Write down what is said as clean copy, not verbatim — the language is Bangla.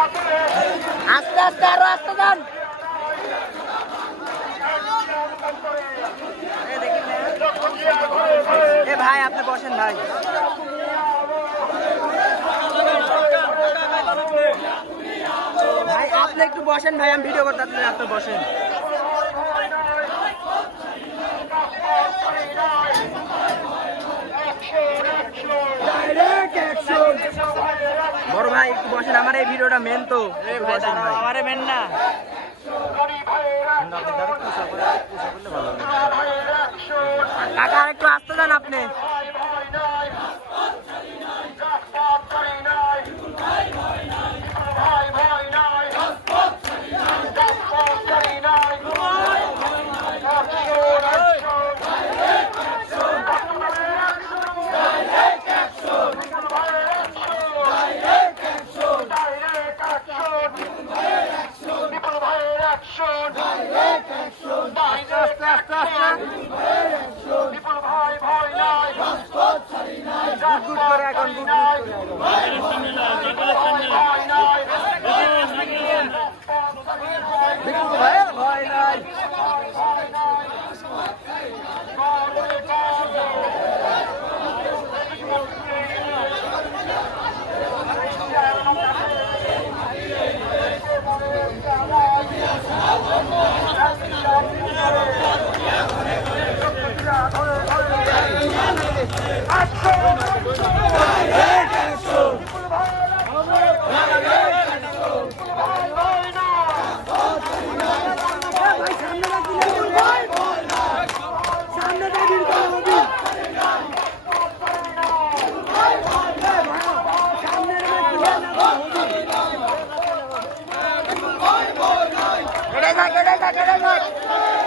আস্তে আস্তে আরো আস্তে যান। ভাই আপনি বসেন ভাই। ভাই আপনি একটু বসেন ভাই, আমি ভিডিও করতে আপনি বসেন। বড় ভাই একটু বসেন, আমার এই ভিডিওটা মেন তো। আমার মেন না, কাকা একটু আসতে যান আপনি। Get it,